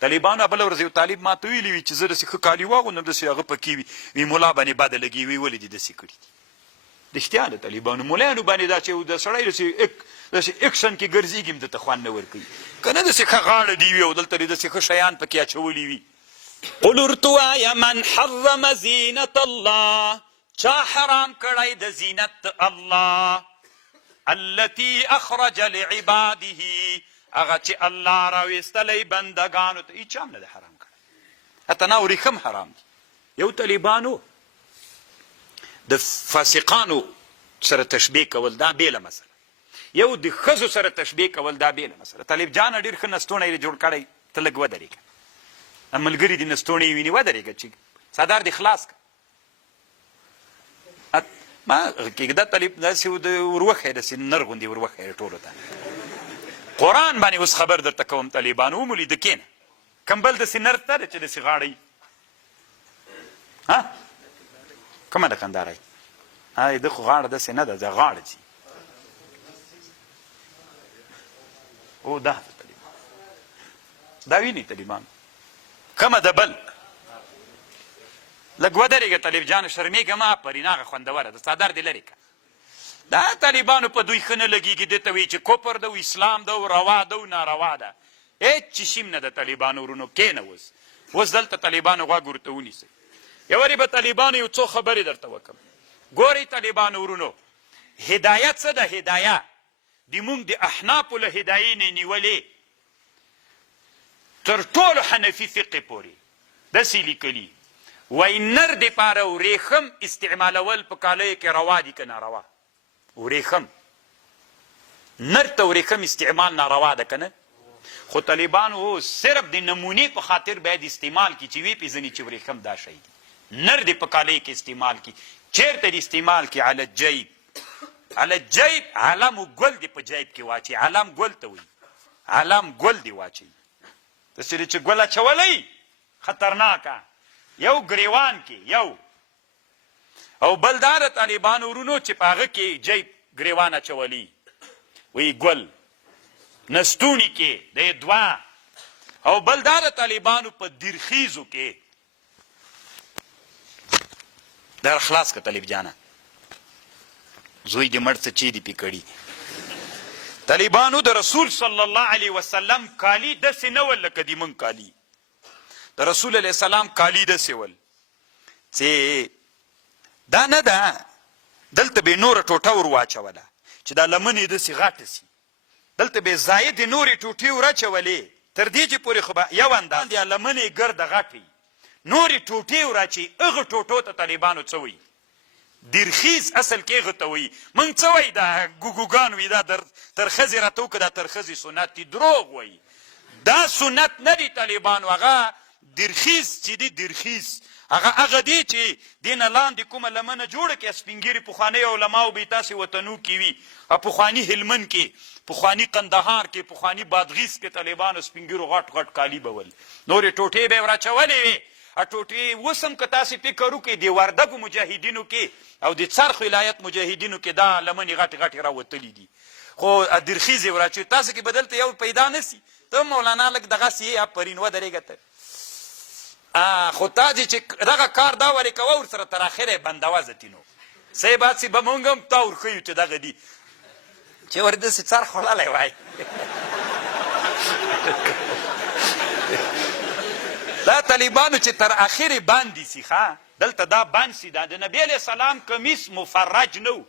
طالبانو بله ورځ یو طالب ما ته ویلي وي چې زه داسې ښه کالي واغوندم داسې هغه پکې وي وي ملا باندې بده لګي وي ولې دې داسې کړي دي رښتیا د طالبانو ملایانو باندې دا چې د سړی داسې اکشن کې ګرځېږي هم دته خوند نه ورکوي که نه داسې ښه غاړه دې وي او دلته دې داسې ښه شیان پکې اچولي وي قل ورته وایه من حرم زینة الله چا حرام کړی د زینت الله التي اخرج لعباده هغه چې الله راویستلی بندګانو ته هېچا هم نه دی حرام کړی حتی نه وریښم حرام دي یو طالبانو د فاسقانو سره تشبیه کول دا بیله مسله یو د ښځو سره تشبیه کول دا بیله مسله طالب جانه ډېر ښه نستوڼی یې جوړ کړی ته لږ ودرېږه ملګري دې نستوڼی یې ویني ودرېږه چې څادر دې خلاص کړه ما کېږده طالب داسې وروښی داسې نر غوندې وروښی ټولو ته قرآن باندې اوس خبر درته کوم طالبانو ومولي د کېنه کم بل داسې نر ته ده چې داسې غاړه ها کومه ده کنداره د خو غاړه داسې نه ده د غاړه ځي او دا طالبان دا ویني طالبان کومه ده بل لږ ودرېږه طالب جان شرمېږه مه آفرین هغه خوندوره ده څادر دې لرې کړه دا طالبانو په دوی ښه نه لګېږي دې ته وایي چې کفر ده او اسلام ده او روا ده او ناروا ده هېڅ چې شیم نه ده طالبانو ورونو کښېنه اوس دلته طالبانو غوږ ورته ونیسئ یوارې به طالبانو یو څو خبرې درته وکړم ګورئ طالبانو ورونو هدایت څه ده هدایه د مونږ د احنافو له هدایې نه نیولې تر ټولو حنفي فقې پورې داسې لیکلي وایي نر دپاره ورېښم استعمالول په کالیو کې روا دي که ناروا ورېښم نر ته ورېښم استعمال ناروا ده که نه خو طالبانو صرف د نمونې په خاطر باید استعمال کړي چې ویې پېژني چې ورېښم دا شی دي نر دې په کالیو کې استعمال کړي چېرته دې استعمال کړي علی الجیب علی الجیب علم و ګل دې په جیب کې واچوي علم ګل ته وایي علم ګل دې واچوي داسې دی چې ګل اچولی خطرناکه یو ګریوان کې یو او بل دا د طالبانو ورونو چې په هغه کې جیب ګریوان اچولی وایي ګل نستوني کې د دوه او بل دا د طالبانو په دیرخیزو کې در خلاص که طالب جانه زوی دې مړ څه چی دې پې کړي طالبانو د رسول صلی الله علیه وسلم کالي داسې نه ول لکه د مونږ کالي د رسول علیه السلام کالي داسې ول چې دا نه ده دلته به نوره ټوټه ور واچوله چې دا لمن یې داسې غاټه سي دلته به زاید نورې ټوټې ور اچولې تر دې چې پورې خو به یو انداز یا لمن یې ګرده غټ نورې ټوټې ور اچي هغه ټوټو ته طالبانو څه وایي دیرخیز اصل کې هغه ته وایي موږ څه وایي دا ګوګوګان وایي دا تر ښځې راته وکړه دا تر ښځې سنت دي دروغ وایي دا سنت نه دي طالبانو هغه دیرخیز چې دي دیرخیز هغه دی چې دې نه لاندې کومه لمنه جوړه کړې سپین ږیري پخواني علماو به یې تاسې وطنو کې وي پخواني هلمند کې پخواني قندهار کې پخواني بادغیس کې طالبانو سپین ږیرو غټ غټ کالي به ول نورې ټوټې به یې ور اچولې وې ټوټې اوس هم که تاسې فکر وکړئ د وردګو مجاهدینو کې او د څرخ ولایت مجاهدینو کې دا لمنې غټې غټې راوتلي دي خو درخیز یې ور اچوي تاسو کې به دلته یو پیدا نه سي ته مولانا لږ دغسې یې آفرین ودرېږه ته خو تا چې دغه کار دا ولې کوه ورسره تر اخره بندوه زتینو صحیح بات سي به مونږ هم تا ورښیو چې دغه دي چې ور داسې څرخ وړلی وای دا طالبانو چې تر اخرې باندې سي ښه دلته دا بند سي دا د نبي علیه السلام کمیس مفرج نه و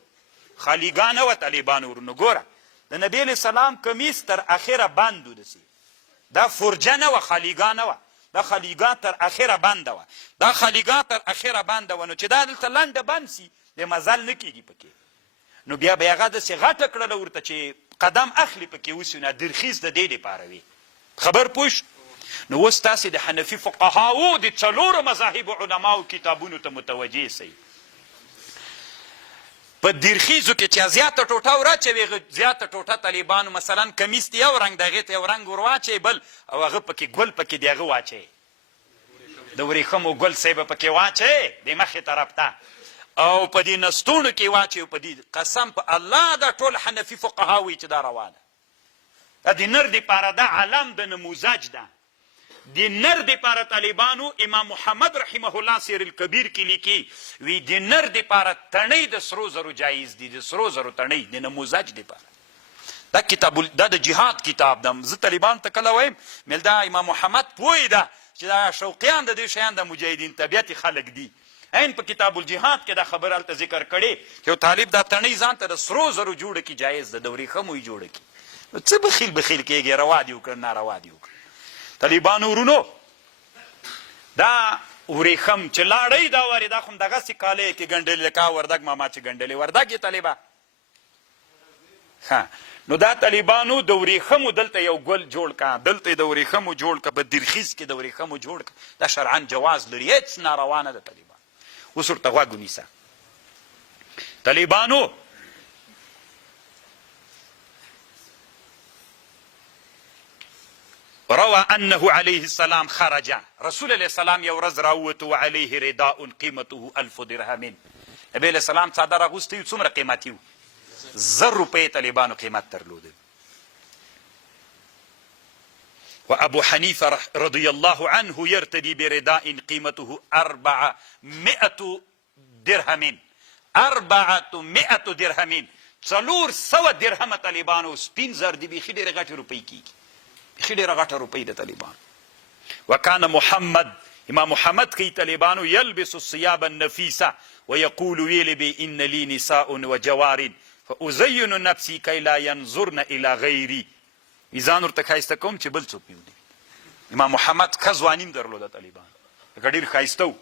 خالیګاه نه وه طالبانو ورونو ګوره د نبي علیه السلام کمیس تر اخره بند و دسي دا فرجه نه وه خالیګاه نه وه دا خالیګاه تر اخره بنده وه دا خالیګاه تر اخره بنده وه نو چې دا دلته لنډه بند سي د مزل نه کېږي پکې نو بیا به یې هغه داسې غټه کړله ورته چې قدم اخلي پکې اوسي نه درخیز د دې دپاره وي خبر پوه نو اوس تاسې د حنفي فقهاو د څلورو مذاهبو علماو کتابونو ته متوجه سئ په دیرخیزو کې چې زیاته ټوټه وراچوي زیاته ټوټه طالبانو مثلا کمیس ته یو رنګ د هغې ته یو رنګ ور واچوي بل او هغه پکې ګل پکې د هغه واچوي د ورېښمو ګل صحیح به پکې واچوي د مخې طرف ته او په دې نستونو کې واچوي په دې قسم په الله دا ټول حنفي فقها وایي چې دا روا ده د نر دپاره دا علم د نموزج ده د نر دپاره طالبانو امام محمد رحمه الله سیر الکبیر کې لیکي وی د نر دپاره تڼۍ د سرو زرو جایز دي، د سرو زرو تڼۍ د نموزج دپاره. دا کتاب دا د جهاد کتاب ده. زه طالبان ته کله وایم مل دا امام محمد پوه ده چې دا شوقیان د دې شیان د مجاهدین طبیعت خلق دي. عین په کتاب الجهاد کې دا خبر هلته ذکر کړی چې یو طالب دا تڼۍ ځان ته د سرو زرو جوړه کړي جایز ده، د ورېښمو یې جوړه کړي. نو څه بخیل بخیل کېږي، روا دي وکړه ناروا دي وکړه. طالبانو ورونو دا ورېښم چې لاړی دا وارې دا خو دغسې کالی کې ګنډلې لکه وردګ ماما چې ګنډلې وردګ یې طالبه. نو دا طالبانو د ورېښمو دلته یو ګل جوړ که، دلته یې د ورېښمو جوړ که، په درخیز کې د ورېښمو جوړ که، دا شرعا جواز لري، هېڅ ناروا نه ده. طالبان اوس ورته غوږ ونیسه. طالبانو روى انه عليه السلام خرج، رسول علیه السلام یو ورځ راووت وعلیه رداء قیمته 1000 درهم. نبی علیه السلام څادر اغوستی و، څومره قیمتي و؟ 1000 روپۍ طالبانو قیمت درلوده. و ابو حنیفه رضی الله عنه یرتدی برداء قیمته 400 درهم. 400 درهم، 400 درهم طالبانو سپین زر دي، بیخي ډېرې غټې روپۍ کېږي، بیخي ډېره غټه روپۍ د طالبانو. وکان محمد، امام محمد کوي طالبانو یلبس الثياب النفیسه ویقول ویلی بی ان لی نساء وجوار فازین نفسی کی لا ینظرن الی غیری. ځان ورته ښایسته کوم چې بل څوک مې ونیسي. امام محمد ښه ځواني درلوده طالبانو، لکه ډېر ښایسته و،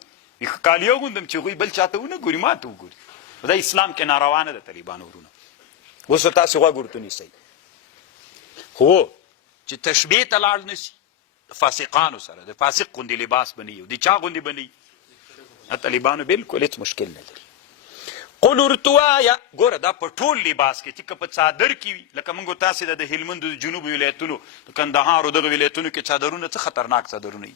کالي اغوندم چې هغوی بل چاته ونه ګوري، ما ته وګوري. دا اسلام کې ناروا نه ده طالبانو ورونه. اوس تاسې غوږ ورته نیسئ. خو چې تشبیه ته لاړ نسي د فاسقانو سره، د فاسق غوندې لباس به نه وي، د چا غوندې به نه وي. طالبانو بالکل هېڅ مشکل نه لري. قل ورته وایه ګوره دا په ټول لباس کې چې که په څادر کې وي، لکه موږ تاسې د هلمند د جنوب ولایتونو د کندهار او دغه ولایتونو کې څادرونه څه خطرناک څادرونه وي.